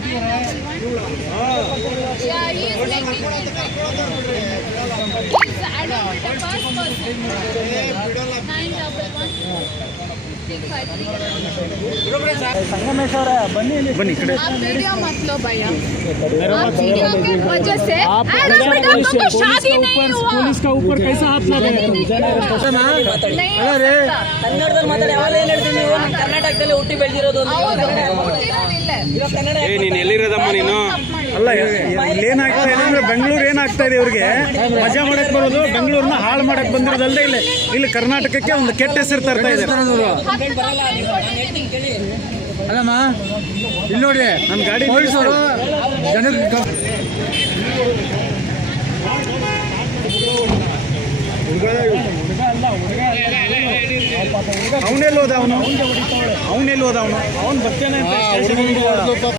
Yeah, he is making it right. He's added with the first person. 911. Sangamesh ಅವರೇ ಬನ್ನಿ ಈ ಕಡೆ आप वीडियो मत लो भैया। आप वीडियो की वजह से शादी नहीं हुआ। पुलिस का ऊपर कैसा हाथ लगा नहीं ಕನ್ನಡದಲ್ಲಿ ಮಾತಾಡಿ ಯಾವಾಗ ಏನು ಹೇಳ್ತೀನಿ ನೀವು ನಮ್ಮ ಕರ್ನಾಟಕದಲ್ಲಿ ಹುಟ್ಟಿ ಬೆಳೆದಿರೋದು ನೀನು ಎಲ್ಲಿರೋದಮ್ಮ ನೀನು? ಅಲ್ಲ ಇಲ್ಲೇನಾಗ್ತಾ ಇದೆ ಅಂದ್ರೆ ಬೆಂಗಳೂರು ಏನಾಗ್ತಾ ಇದೆ ಇವ್ರಿಗೆ ಮಜಾ ಮಾಡಕ್ ಬರೋದು, ಬೆಂಗಳೂರನ್ನ ಹಾಳು ಮಾಡಕ್ ಬಂದಿರೋದಲ್ಲದೆ ಇಲ್ಲಿ ಕರ್ನಾಟಕಕ್ಕೆ ಒಂದು ಕೆಟ್ಟ ಹೆಸರು ತರ್ತಾ ಇದ್ದಾರೆ. ಅಲ್ಲಮ್ಮ ಇಲ್ಲಿ ನೋಡಿ ನನ್ನ ಗಾಡಿ ಪೊಲೀಸರು ಜನರಿಗೆ ಅವನೆಲ್ಲಿ ಹೋದ ಅವನು ಬರ್ತಾನೆ ಅಂತ